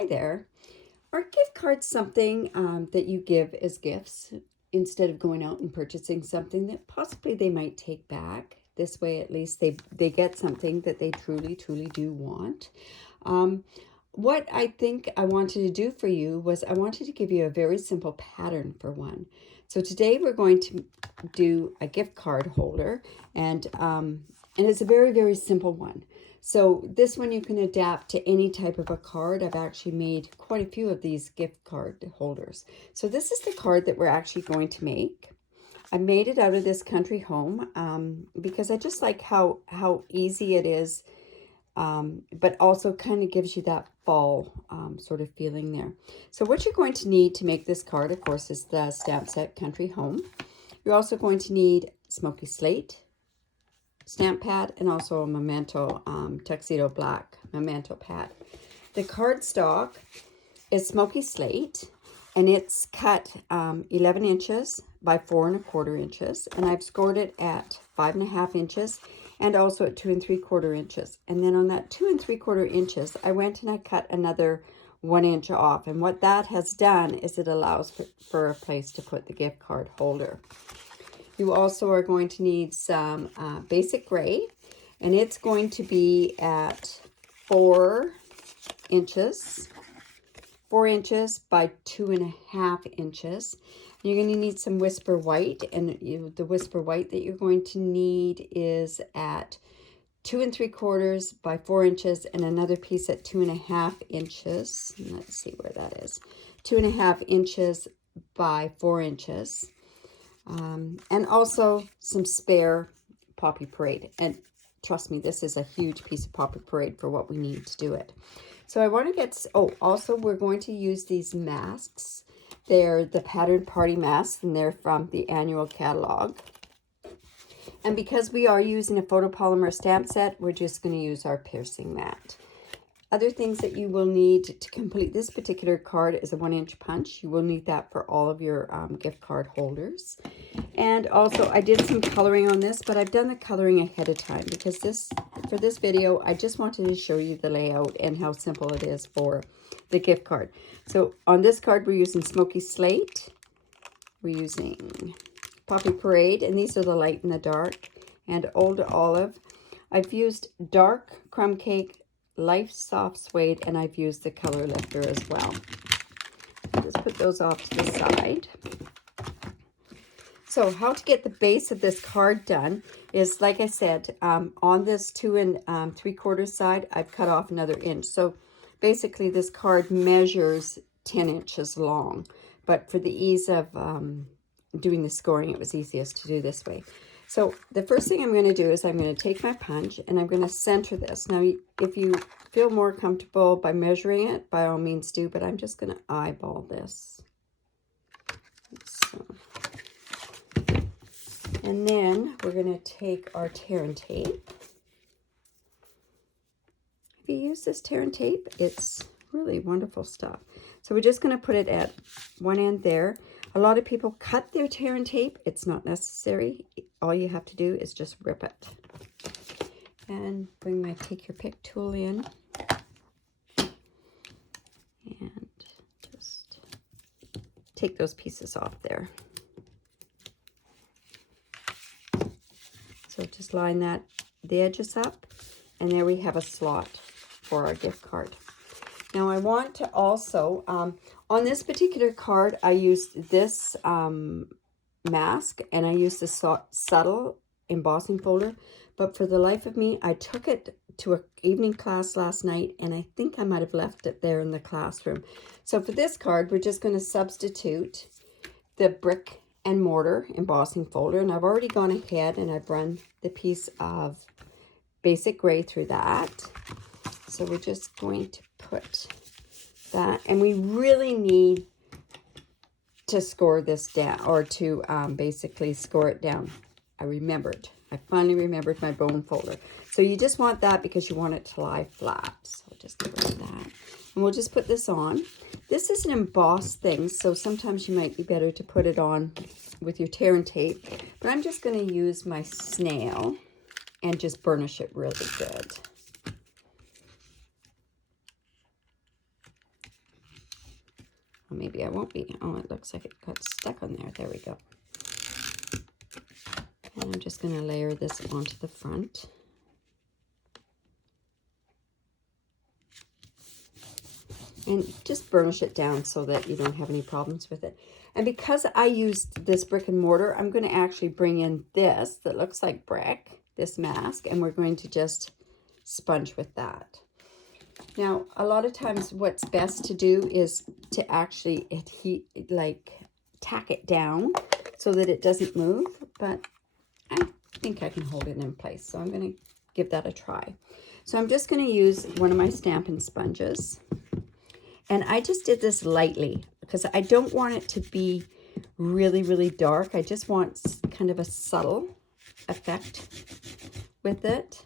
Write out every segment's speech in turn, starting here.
Hi there. Are gift cards something that you give as gifts instead of going out and purchasing something that possibly they might take back? This way, at least they get something that they truly do want. Um, what I think I wanted to do for you was I wanted to give you a very simple pattern for one. So today we're going to do a gift card holder, and it's a very simple one. So this one you can adapt to any type of a card. I've actually made quite a few of these gift card holders. So this is the card that we're actually going to make. I made it out of this country home because I just like how easy it is, but also kind of gives you that fall sort of feeling there. So what you're going to need to make this card, of course, is the stamp set Country Home. You're also going to need Smokey Slate, stamp pad, and also a Memento Tuxedo Black Memento pad. The cardstock is Smokey Slate, and it's cut 11 inches by 4 1/4 inches, and I've scored it at 5 1/2 inches and also at 2 3/4 inches. And then on that 2 3/4 inches, I went and I cut another 1 inch off, and what that has done is it allows for a place to put the gift card holder. You also are going to need some basic gray, and it's going to be at 4 inches, 4 inches by 2 1/2 inches. You're going to need some Whisper White, and the Whisper White that you're going to need is at 2 3/4 by 4 inches, and another piece at 2 1/2 inches. Let's see where that is. 2 1/2 inches by 4 inches. And also some spare Poppy Parade. And trust me, this is a huge piece of Poppy Parade for what we need to do it. So I want to get, also we're going to use these masks. They're the Pattern Party masks, and they're from the annual catalog. And because we are using a photopolymer stamp set, we're just going to use our piercing mat. Other things that you will need to complete this particular card is a 1 inch punch. You will need that for all of your gift card holders. And also I did some coloring on this, but I've done the coloring ahead of time because for this video, I just wanted to show you the layout and how simple it is for the gift card. So on this card, we're using Smokey Slate. We're using Poppy Parade, and these are the light and the dark, and Old Olive. I've used dark crumb cake, Life Soft Suede, and I've used the color lifter as well. I'll just put those off to the side. So how to get the base of this card done is, like I said, on this 2 3/4 side, I've cut off another inch. So basically this card measures 10 inches long, but for the ease of doing the scoring, it was easiest to do this way. So the first thing I'm going to do is I'm going to take my punch and I'm going to center this. Now, if you feel more comfortable by measuring it, by all means do, but I'm just going to eyeball this. So, and then we're going to take our tear and tape. If you use this tear and tape, it's really wonderful stuff. So we're just going to put it at one end there. A lot of people cut their tear and tape. It's not necessary. All you have to do is just rip it. And bring my Take Your Pick tool in. And just take those pieces off there. So just line the edges up. And there we have a slot for our gift card. Now I want to also, on this particular card, I used this mask, and I used the subtle embossing folder, but for the life of me, I took it to an evening class last night, and I think I might have left it there in the classroom. So for this card, we're just going to substitute the brick and mortar embossing folder, and I've already gone ahead and I've run the piece of basic gray through that. So we're just going to put that, and we really need to score this down, or to basically score it down. I finally remembered my bone folder. So you just want that because you want it to lie flat. So I'll just get rid of that. And we'll just put this on. This is an embossed thing, so sometimes you might be better to put it on with your tear and tape. But I'm just going to use my snail and just burnish it really good. maybe I won't be. Oh, it looks like it got stuck on there. There we go. And I'm just going to layer this onto the front. And just burnish it down so that you don't have any problems with it. And because I used this brick and mortar, I'm going to actually bring in this that looks like brick, this mask, and we're going to just sponge with that. Now, a lot of times what's best to do is to actually tack it down so that it doesn't move, but I think I can hold it in place. So I'm going to give that a try. So I'm just going to use one of my Stampin' sponges. And I just did this lightly because I don't want it to be really, really dark. I just want kind of a subtle effect with it.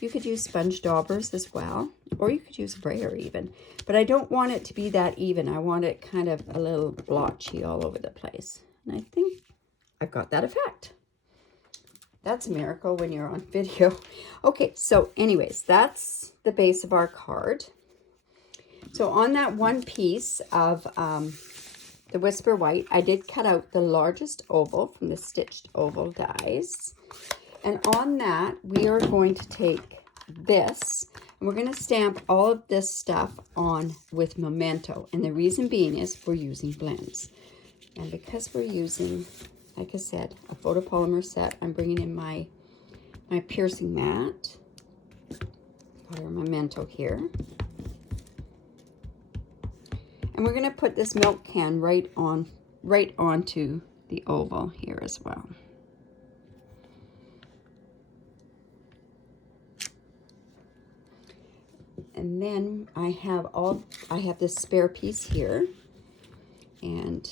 You could use sponge daubers as well, or you could use a brayer even. But I don't want it to be that even. I want it kind of a little blotchy all over the place. And I think I've got that effect. That's a miracle when you're on video. Okay, so anyways, that's the base of our card. So on that one piece of the Whisper White, I did cut out the largest oval from the stitched oval dies. And on that, we are going to take this, and we're going to stamp all of this stuff on with Memento. And the reason being is we're using blends. And because we're using, like I said, a photopolymer set, I'm bringing in my piercing mat. Got our Memento here. And we're going to put this milk can right onto the oval here as well. And then I have this spare piece here. And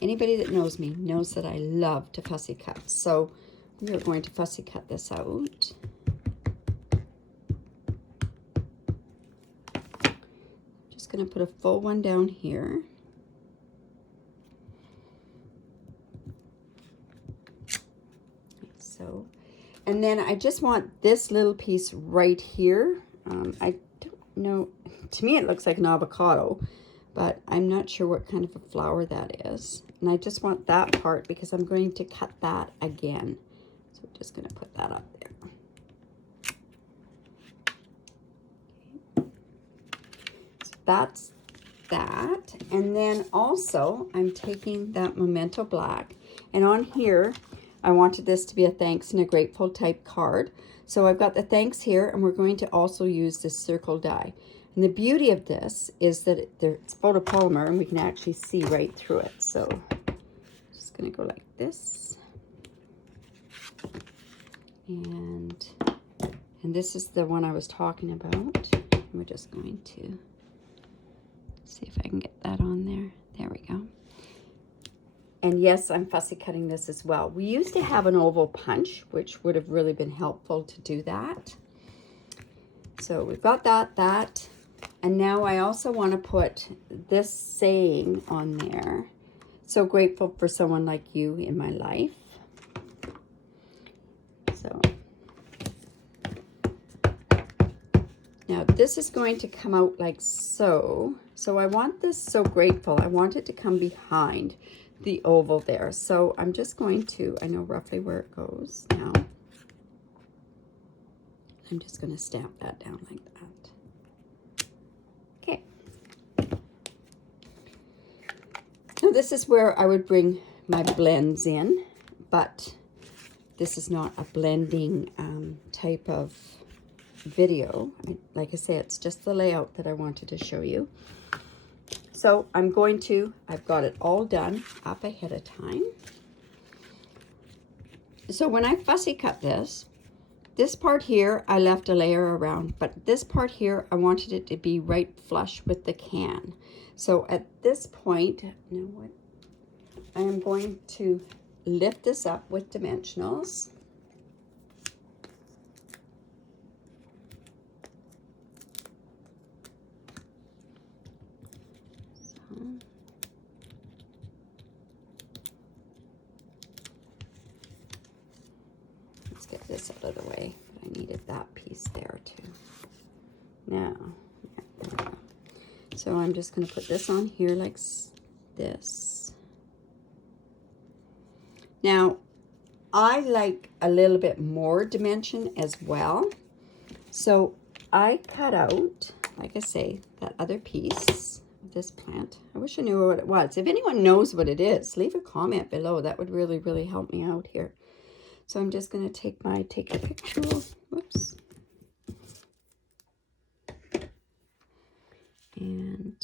anybody that knows me knows that I love to fussy cut. So we are going to fussy cut this out. Going to put a full one down here. Like so. And then I just want this little piece right here. I don't know, to me it looks like an avocado, but I'm not sure what kind of a flower that is. And I just want that part because I'm going to cut that again. So I'm just going to put that up there. Okay. So that's that. And then also I'm taking that Memento Black, and on here I wanted this to be a thanks and a grateful type card. So I've got the thanks here, and we're going to also use this circle die. And the beauty of this is that it's photopolymer and we can actually see right through it. So just going to go like this. And this is the one I was talking about. We're just going to see if I can get that on there. There we go. And yes, I'm fussy cutting this as well. We used to have an oval punch, which would have really been helpful to do that. So we've got that. And now I also want to put this saying on there. So grateful for someone like you in my life. So now this is going to come out like so. So I want this so grateful. I want it to come behind the oval there. So I'm just going to, I know roughly where it goes now. I'm just going to stamp that down like that. Okay. Now this is where I would bring my blends in, but this is not a blending type of video. Like I say, it's just the layout that I wanted to show you. So I've got it all done up ahead of time. So when I fussy cut this part here, I left a layer around, but this part here, I wanted it to be right flush with the can. So at this point, now what? I am going to lift this up with dimensionals. Let's get this out of the way. I needed that piece there too. Now, So I'm just going to put this on here like this. Now, I like a little bit more dimension as well. So I cut out, like I say, that other piece of this plant. I wish I knew what it was. If anyone knows what it is, leave a comment below. That would really, really help me out here. So I'm just going to take a picture. Whoops. And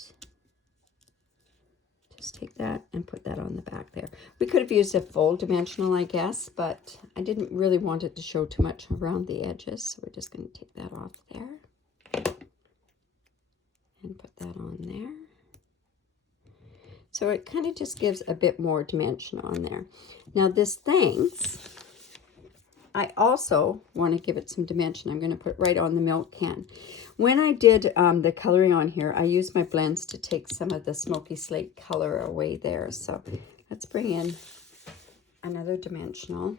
just take that and put that on the back there. We could have used a full dimensional, I guess, but I didn't really want it to show too much around the edges. So we're just going to take that off there and put that on there. So it kind of just gives a bit more dimension on there. Now this thanks, I also want to give it some dimension. I'm going to put right on the milk can. When I did the coloring on here, I used my blends to take some of the Smokey Slate color away there. So let's bring in another dimensional.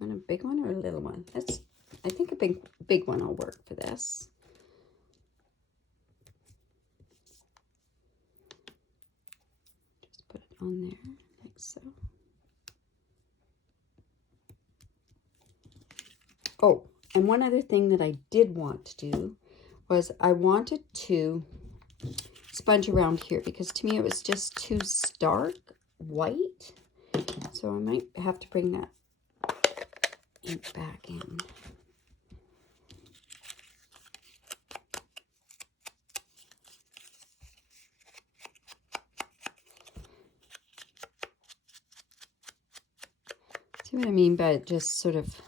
Want a big one or a little one? I think a big one will work for this. Just put it on there like so. Oh, and one other thing that I did want to do was I wanted to sponge around here because to me it was just too stark white. So I might have to bring that ink back in. See what I mean by just sort of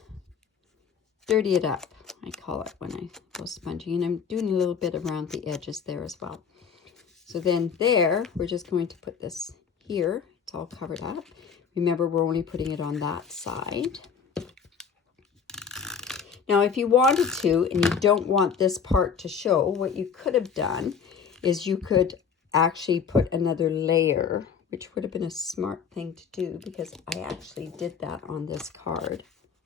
dirty it up, I call it when I go sponging. And I'm doing a little bit around the edges there as well. So then there, we're just going to put this here. It's all covered up. Remember, we're only putting it on that side. Now, if you wanted to, and you don't want this part to show, what you could have done is you could actually put another layer, which would have been a smart thing to do because I actually did that on this card.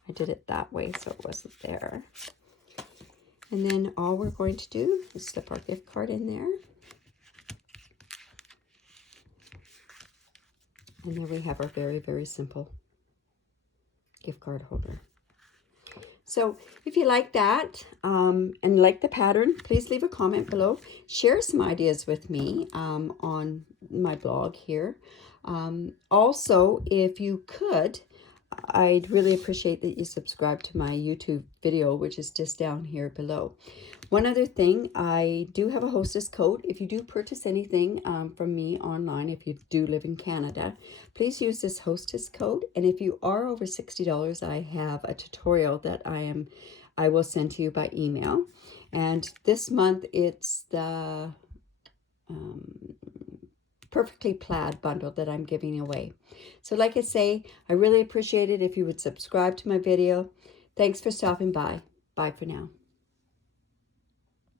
I did it that way so it wasn't there. And then all we're going to do is slip our gift card in there. And there we have our very, very simple gift card holder. So if you like that and like the pattern, please leave a comment below. Share some ideas with me on my blog here. Also, if you could, I'd really appreciate that you subscribe to my YouTube video, which is just down here below. One other thing, I do have a hostess code. If you do purchase anything from me online, if you do live in Canada, please use this hostess code. And if you are over $60, I have a tutorial that I will send to you by email. And this month it's the Perfectly Plaid bundle that I'm giving away. So like I say, I really appreciate it if you would subscribe to my video. Thanks for stopping by. Bye for now.